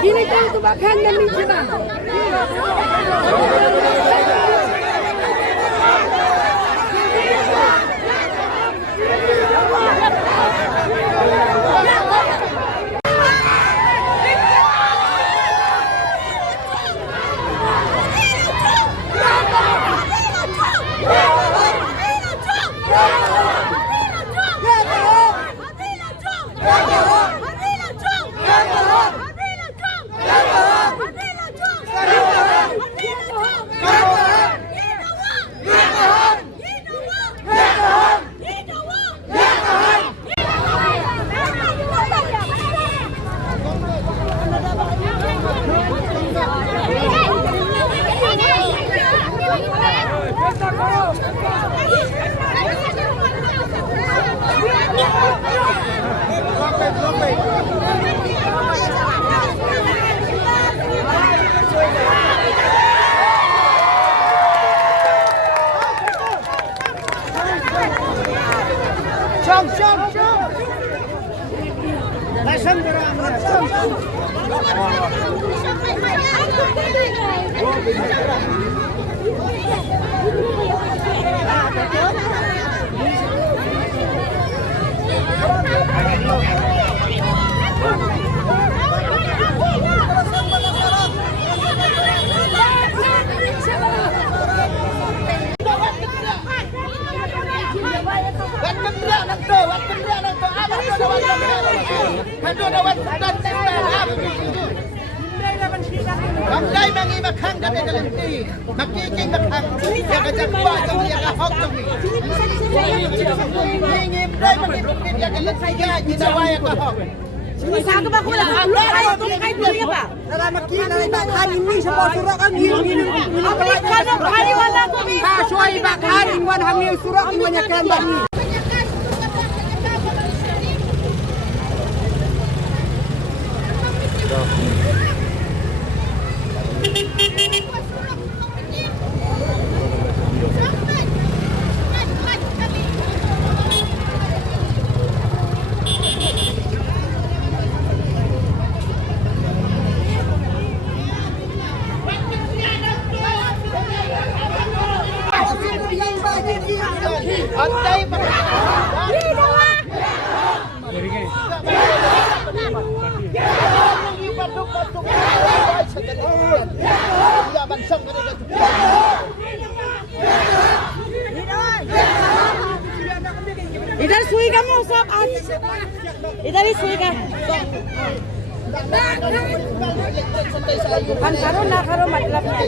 Ini kan tu bahkan demi kita. Bangkai mangi makan dan kelenti, makiking makan, yang kejakwa yang yang ahok tumi. Ingin dai mangi bukit yang kelenti ya jinawa yang ahok. Bisa ke baku lah, Allah ayo tu kai tu apa? Dalam makin dari makan ini semua surat kan ini. Amerika nak kali mana tu bi? Suai makan ingwan hamil surat ingwan kan bani. Antai bansong ka rin. इधर सुईगा mo सब आज इधर ही सुईगा kan karo na karo matlab niya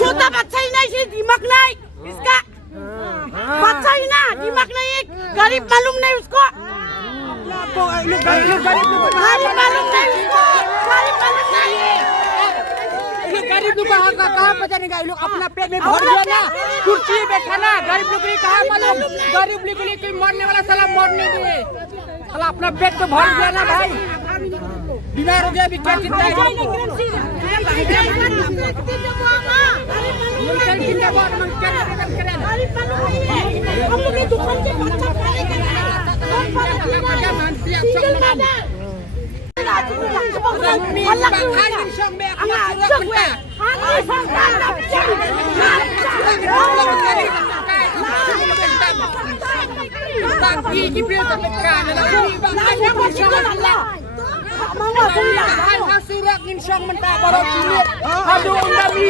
छोटा बच्चा ही नहीं से दिमाग नहीं इसका बच्चा ही ना दिमाग नहीं है गरीब मालूम नहीं उसको गरीब मालूम नहीं उसको गरीब मालूम नहीं गरीब लोग कहाँ पता नहीं लोग अपना पेट में भर लिया ना कुर्सी पे बैठा ना गरीब लोग कहाँ मालूम गरीब लोग कोई मरने वाला साला मरने दिए साला अपना पेट तो भर गया ना भाई बीमार हो गया अभी क्या चिंता है Hasurak insang mentah baru cilik. Aduh Nabi.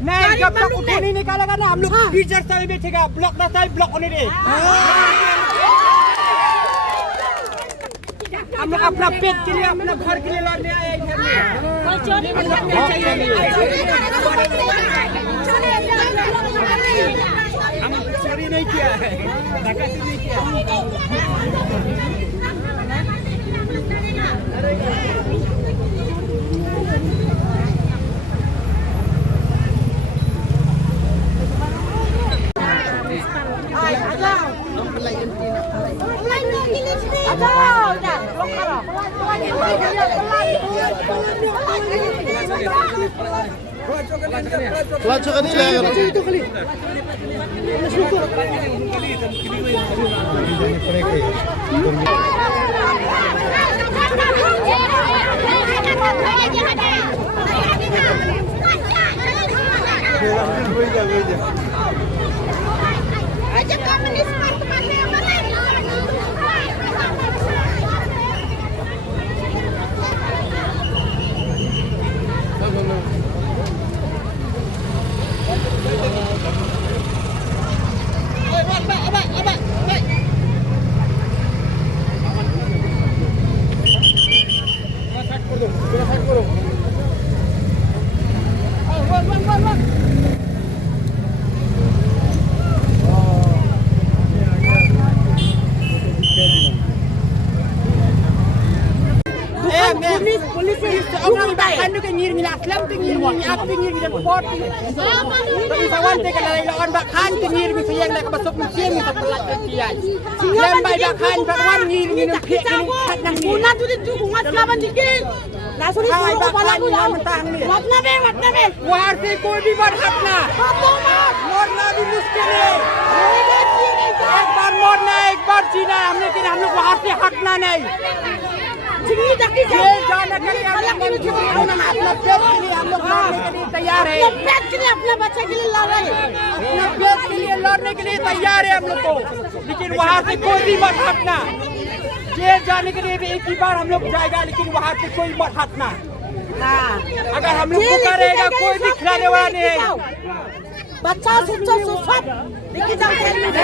नहीं जब तक उठे नहीं निकालेगा ना हम लोग टीचर साहब बैठेगा ब्लॉक ना साहब ब्लॉक होने दे हम लोग अपना पेट के लिए अपना घर के लिए लड़ने आए इधर हम चोरी नहीं किया है डकैती नहीं किया Pelacur kan ini itu kali. Aja komunis teman-teman yang mana? Polis orang bahkan tu kenyir ni Islam kenyir ni apa kenyir ni Khubor tapi sawan te kalau lawan bahkan kenyir ni sayang nak masuk musim ni tak perlu kiai Islam bahkan bahkan nyir ni pek ni kat nang ni punat tu tu bunga selaban dikit langsung ni kepala aku mentang ni watna be warti koi bhi barhatna morna bhi mushkil hai एक बार मरना एक बार जीना हमने कि हम लोग वहां से हटना नहीं जेल जाने के लिए अपना पेट के लिए हम लोग लड़ने के लिए तैयार है पेट के लिए अपने बच्चे के लिए लड़ रहे हैं अपने पेट के लिए लड़ने के लिए तैयार है हम लोग को लेकिन वहां से कोई भी मत हटना जेल जाने के लिए भी एक ही बार हम लोग जाएगा लेकिन वहां से कोई मत हटना अगर हम लोग को करेगा कोई भी खिलाने वाला नहीं है बच्चा सब लेकिन नहीं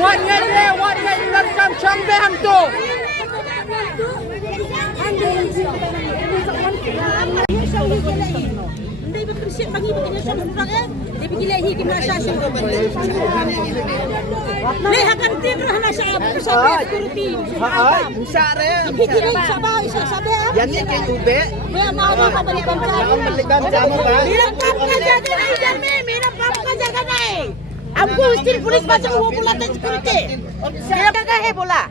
what लड़कम शंबे हम तो Hindi ba kasi pagi begini siya murang eh di bigilahi di mana siya Leh akan tin hana siya security Sare. bigilahi sabah isa sabe Yan ni kay ube. May mau pabalikan Balikan jamu kan. Mirang pap ka jaga na iyan mirang pap ka jaga na Amko still police macam wo bola tan security Kaya kagahe bola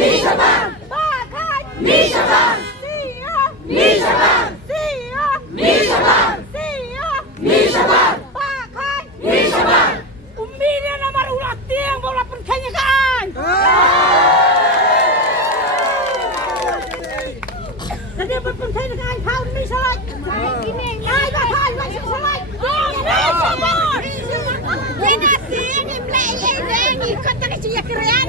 Nishaban Bakay Nishaban Nishaban Nishaban Nishaban Bakay Nishaban Umbira na marulat tiang bola penkanyakan Jadi penkanyakan kau ni salah Ai bakay salah Nishaban Binati ni play ni kata kecil keren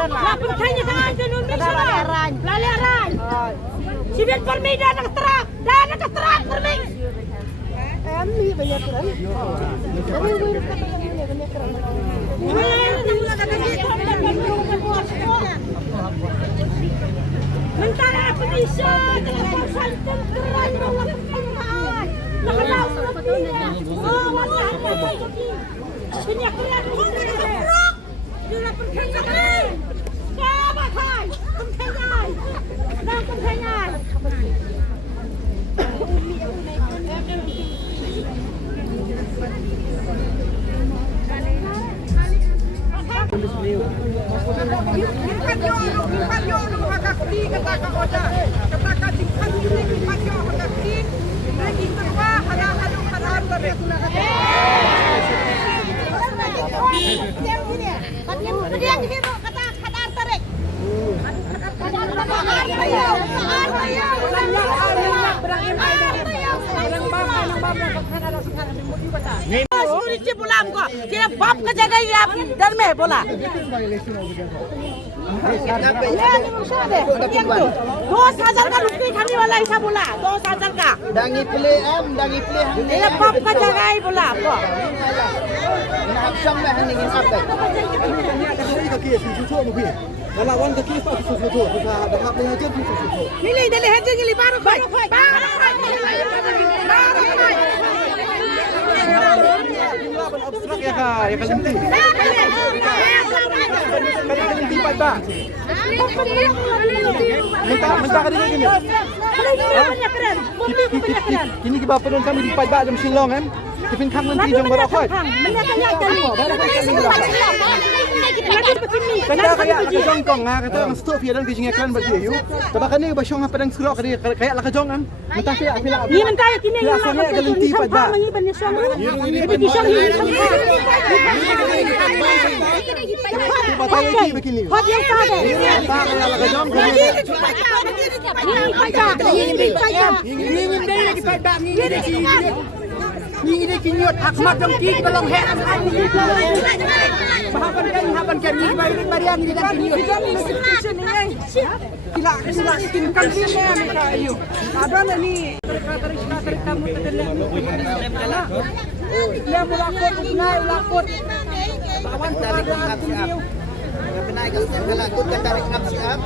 Lapor kanya kan jangan misalan. Pelaleran. Sibel permida nak terak. Dah nak terak perming. Kami banyak keran. Mentara apa bisa? Telepon santan keran bawa pertanyaan. Nak oh, mana apa lagi? Banyak keran. Dia perkenyakan. Siapa kai? Perkenyakan. Dah perkenyakan. Security bola हमको तेरा बाप का जगह ही आप डर में बोला 2000 का रुपये खाने वाला ऐसा बोला 2000 का Dangi play तेरा बाप का जगह ही बोला आपको Nak sampai hangin apa Lawan ke kiri pak susu dah hak pengajar susu Nilai dari haji gili baru baru abstrak ya kak, ya kalimti. Kalimti pada. Minta ka din gini. Kini kiba penon kami di pada dalam Shillong kan. Kipin kang nanti jong barakot. Kaya nakajongkong nga, kata ang stove yan ang dijingakan ba siya. Tabaka ni ba siyang palang sulok kaya nakajongan. Mata siya pila. Ni man tayo kini. Pila sa niya galing tipad ba. Mangiban ni siya. Ibig siya ni. Patay ki bikini. Hot yung tayo. Ta kaya nakajong ko. Ini kinyot Hakhmat dong ki balong he haban kan ni bayi marian ni dan kinyot sila skin kan ni mereka ayo ada ni tarik kamu terkena dia mulakot ulakot bawan tarik ngap siap naik galakut ka tarik ngap siap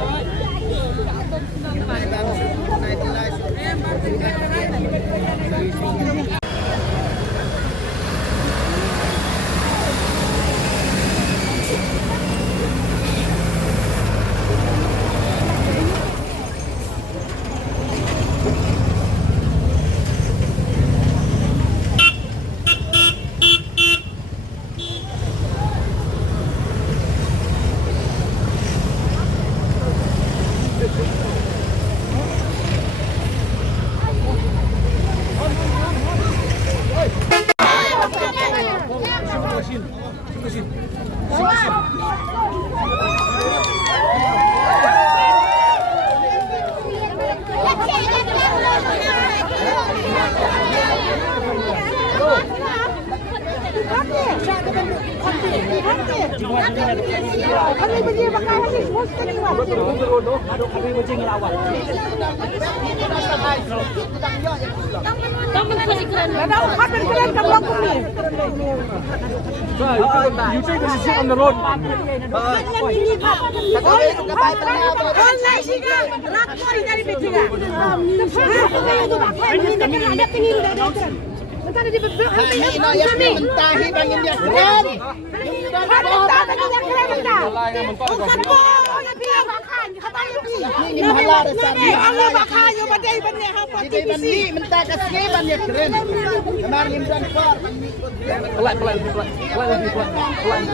You take the shit on the road. Mentahi bangin dia keren. Ini mahala resami. Allah bakanya badai banyak apa TVC. Mentah kasih banyak keren. Kemarin limban kuat. Pelan.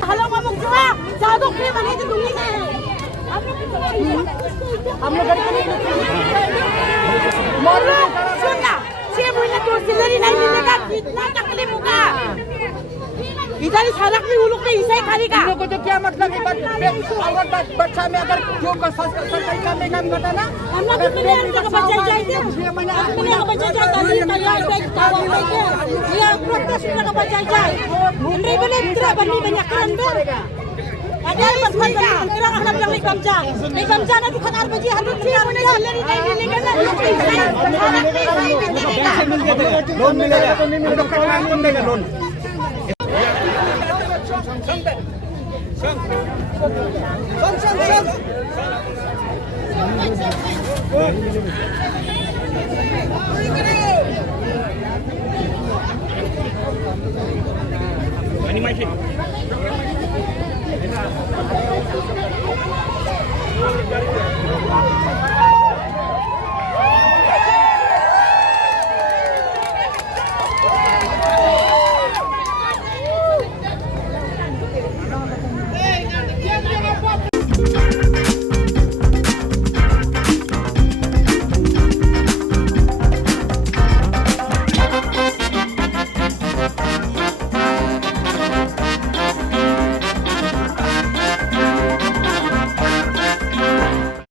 Kalau ngomong cuma, jaduk ni mana itu dunia ni. Amlo dari kini. Moro, sudah. Siapa punya tu sendiri naik ni dekat, nak kali muka. इधर सड़क में उलूक के इसे खाली का लोगों को क्या मतलब है औरत बच्चा में अगर जो सरकारी काम में काम करता ना हम लोग कितने का बच्चा जाते हैं कितने का बच्चा जाता है कल्याण बैंक का ये प्रोटेस्ट का बच्चा जाए ini benar tidak banyak kan ada mas kira anak yang likamja nanti kan arbaji harus siap ini kan loan मिलेगा लोन देगा लोन Ini masih.